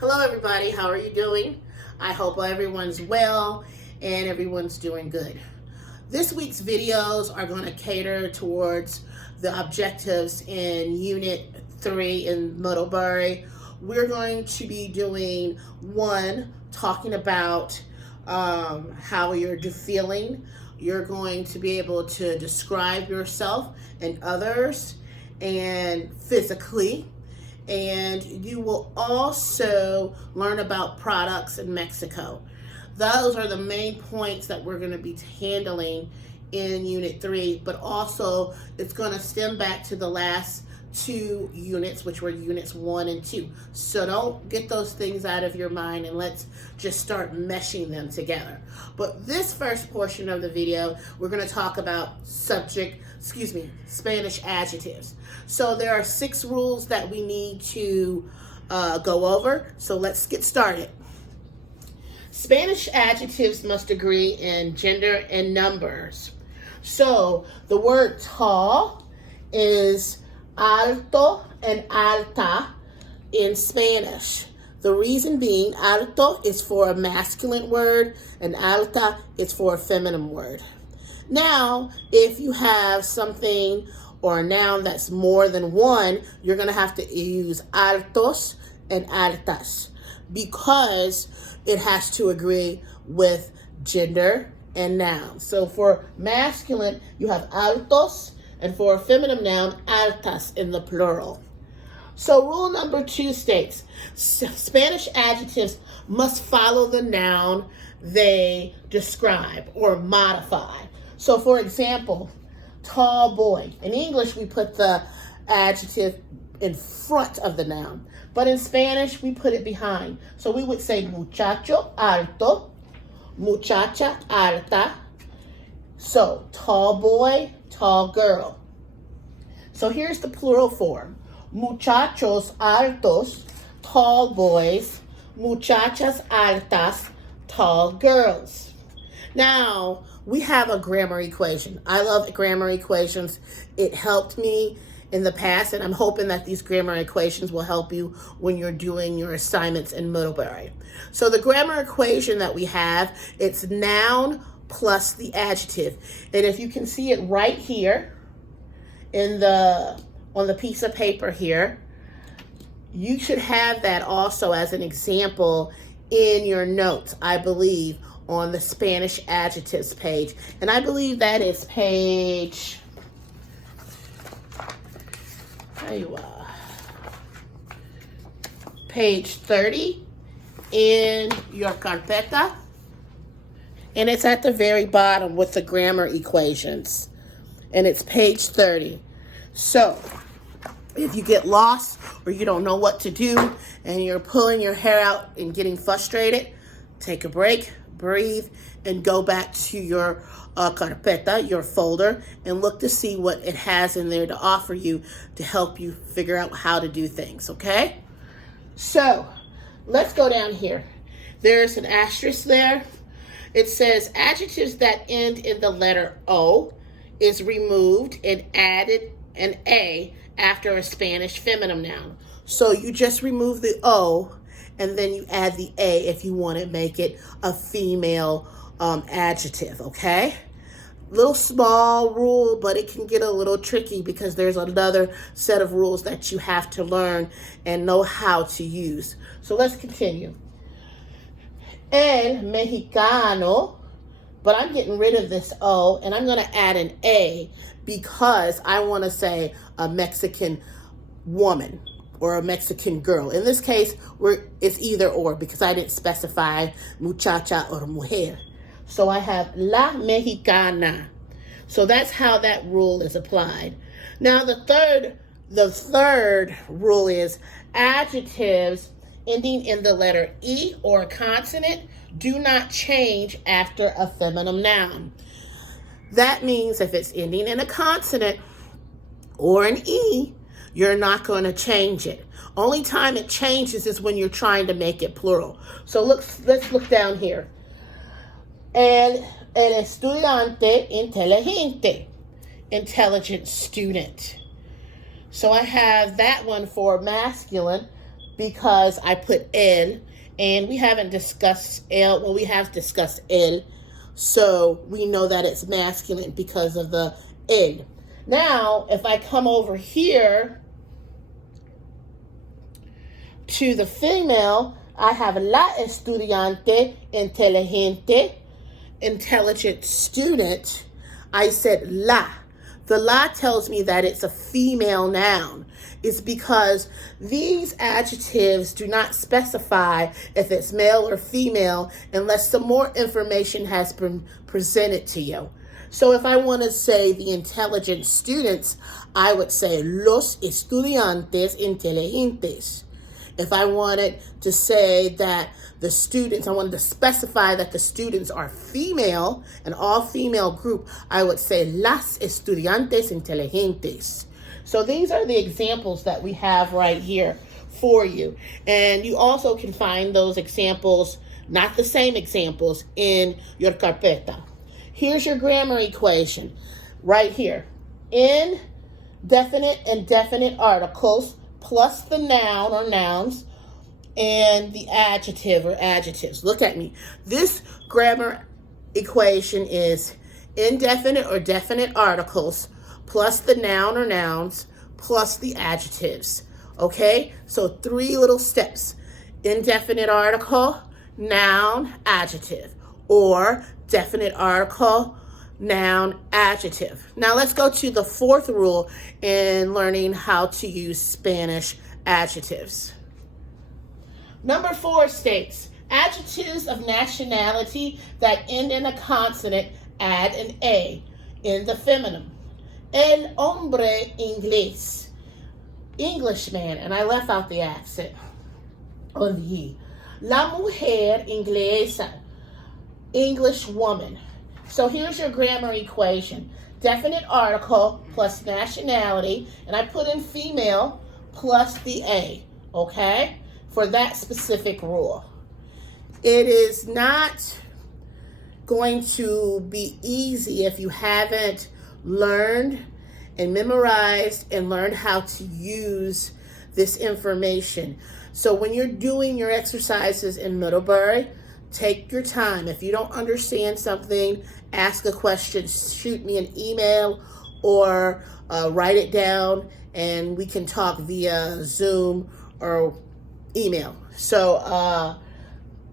Hello everybody, how are you doing? I hope everyone's well and everyone's doing good. This week's videos are going to cater towards the objectives in Unit 3 in Middlebury. We're going to be doing one, talking about how you're feeling. You're going to be able to describe yourself and others and physically. And you will also learn about products in Mexico. Those are the main points that we're going to be handling in Unit 3, but also it's going to stem back to the last two units, which were Units 1 and 2. So don't get those things out of your mind and let's just start meshing them together. But this first portion of the video, we're going to talk about Spanish adjectives. So there are 6 rules that we need to go over. So let's get started. Spanish adjectives must agree in gender and numbers. So the word tall is alto and alta in Spanish. The reason being, alto is for a masculine word and alta is for a feminine word. Now, if you have something or a noun that's more than one, you're going to have to use altos and altas because it has to agree with gender and noun. So for masculine, you have altos, and for a feminine noun, altas in the plural. So rule number 2 states, Spanish adjectives must follow the noun they describe or modify. So for example, tall boy. In English, we put the adjective in front of the noun, but in Spanish, we put it behind. So we would say muchacho alto, muchacha alta. So tall boy, tall girl. So here's the plural form. Muchachos altos, tall boys. Muchachas altas, tall girls. Now, we have a grammar equation. I love grammar equations. It helped me in the past, and I'm hoping that these grammar equations will help you when you're doing your assignments in Middlebury. So the grammar equation that we have, it's noun plus the adjective. And if you can see it right here on the piece of paper here, you should have that also as an example in your notes, I believe, on the Spanish adjectives page. And I believe that is page 30 in your carpeta. And it's at the very bottom with the grammar equations. And it's page 30. So if you get lost or you don't know what to do and you're pulling your hair out and getting frustrated, take a break, breathe, and go back to your carpeta, your folder, and look to see what it has in there to offer you to help you figure out how to do things, okay? So let's go down here. There's an asterisk there. It says adjectives that end in the letter O is removed and added an A after a Spanish feminine noun. So you just remove the O and then you add the A if you want to make it a female adjective, okay? Little small rule, but it can get a little tricky because there's another set of rules that you have to learn and know how to use. So let's continue. El mexicano, but I'm getting rid of this O and I'm going to add an A because I want to say a Mexican woman or a Mexican girl. In this case, it's either or because I didn't specify muchacha or mujer. So I have la mexicana. So that's how that rule is applied. Now the third rule is adjectives ending in the letter E or a consonant do not change after a feminine noun. That means if it's ending in a consonant or an E, you're not going to change it. Only time it changes is when you're trying to make it plural. So let's look down here. El estudiante inteligente, intelligent student. So I have that one for masculine. because I put el, and we haven't discussed el. Well, we have discussed el, so we know that it's masculine because of the el. Now, if I come over here to the female, I have la estudiante inteligente, intelligent student. I said la. The la tells me that it's a female noun. It's because these adjectives do not specify if it's male or female unless some more information has been presented to you. So if I want to say the intelligent students, I would say los estudiantes inteligentes. If I wanted to say that the students, I wanted to specify that the students are female, an all-female group, I would say las estudiantes inteligentes. So these are the examples that we have right here for you. And you also can find those examples, not the same examples, in your carpeta. Here's your grammar equation right here. Indefinite and definite articles plus the noun or nouns and the adjective or adjectives. Look at me. This grammar equation is indefinite or definite articles plus the noun or nouns plus the adjectives. Okay? So 3 little steps. Indefinite article, noun, adjective. Or definite article, noun, adjective. Now let's go to the 4th rule in learning how to use Spanish adjectives. Number 4 states, adjectives of nationality that end in a consonant add an A in the feminine. El hombre inglés, Englishman, and I left out the accent on the E. La mujer inglesa, English woman. So here's your grammar equation. Definite article plus nationality, and I put in female plus the A, okay, for that specific rule. It is not going to be easy if you haven't learned and memorized and learned how to use this information. So when you're doing your exercises in Middlebury, take your time. If you don't understand something, ask a question, shoot me an email or write it down, and we can talk via Zoom or email. So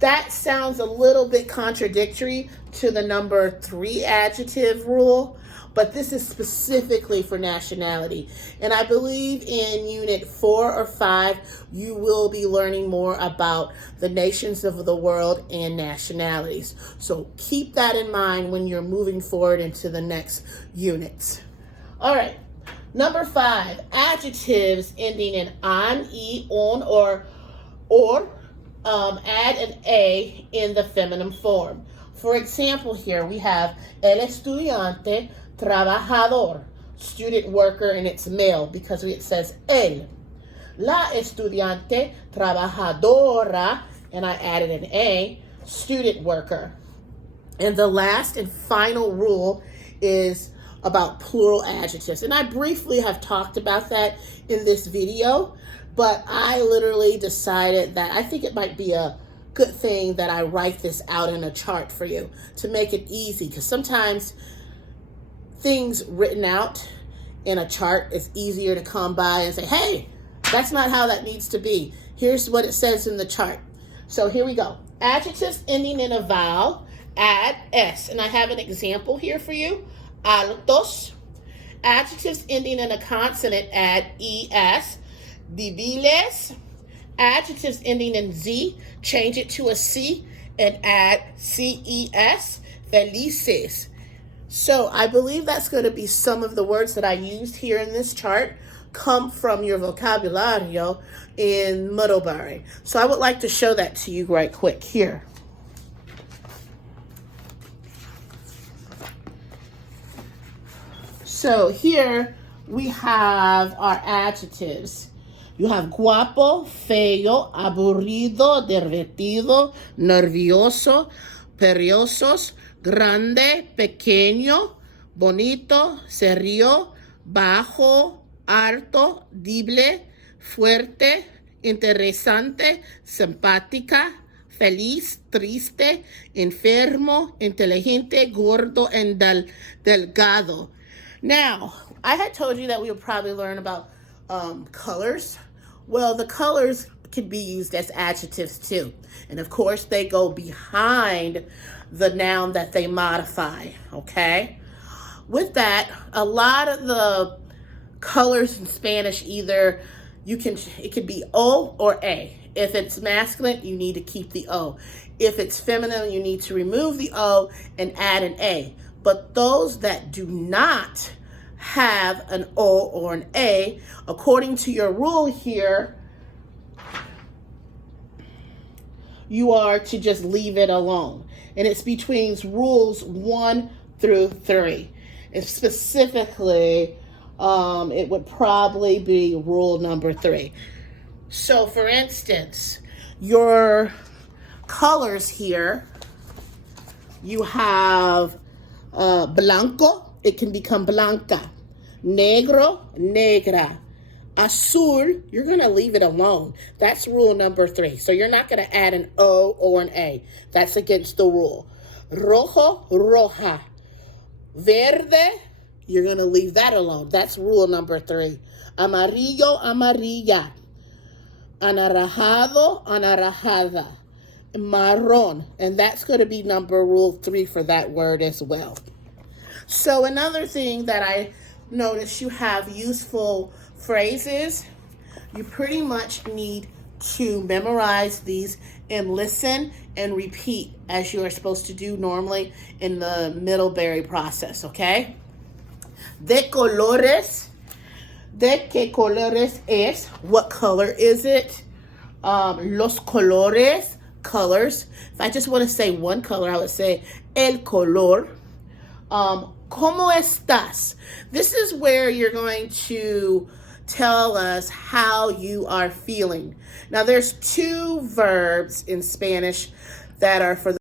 that sounds a little bit contradictory to the number 3 adjective rule, but this is specifically for nationality. And I believe in unit 4 or 5, you will be learning more about the nations of the world and nationalities. So keep that in mind when you're moving forward into the next units. All right, number 5, adjectives ending in an, y, on, or add an A in the feminine form. For example, here we have el estudiante trabajador, student worker, and it's male because it says el. La estudiante trabajadora, and I added an A, student worker. And the last and final rule is about plural adjectives. And I briefly have talked about that in this video, but I literally decided that I think it might be a good thing that I write this out in a chart for you to make it easy, because sometimes things written out in a chart is easier to come by and say, hey, that's not how that needs to be. Here's what it says in the chart. So here we go. Adjectives ending in a vowel, add S. And I have an example here for you. Altos. Adjectives ending in a consonant, add ES. Viviles. Adjectives ending in Z, change it to a C and add CES. Felices. So I believe that's going to be some of the words that I used here in this chart come from your vocabulario in Middlebury. So I would like to show that to you right quick here. So here we have our adjectives. You have guapo, feo, aburrido, divertido, nervioso, periosos, grande, pequeño, bonito, serio, bajo, alto, dible, fuerte, interesante, simpática, feliz, triste, enfermo, inteligente, gordo, and delgado. Now, I had told you that we would probably learn about colors. Well, the colors can be used as adjectives too. And of course, they go behind the noun that they modify, okay? With that, a lot of the colors in Spanish it could be O or A. If it's masculine, you need to keep the O. If it's feminine, you need to remove the O and add an A. But those that do not have an O or an A, according to your rule here, you are to just leave it alone. And it's between rules 1 through 3. And specifically, it would probably be rule number 3. So, for instance, your colors here, you have blanco, it can become blanca. Negro, negra. Azul, you're going to leave it alone. That's rule number 3. So you're not going to add an O or an A. That's against the rule. Rojo, roja. Verde, you're going to leave that alone. That's rule number 3. Amarillo, amarilla. Anaranjado, anaranjada. Marron, and that's going to be rule 3 for that word as well. So another thing that I noticed, you have useful phrases. You pretty much need to memorize these and listen and repeat as you are supposed to do normally in the Middlebury process, okay? De colores. De qué colores es? What color is it? Los colores, colors. If I just want to say one color, I would say el color. ¿Cómo estás? This is where you're going to tell us how you are feeling. Now, there's 2 verbs in Spanish that are for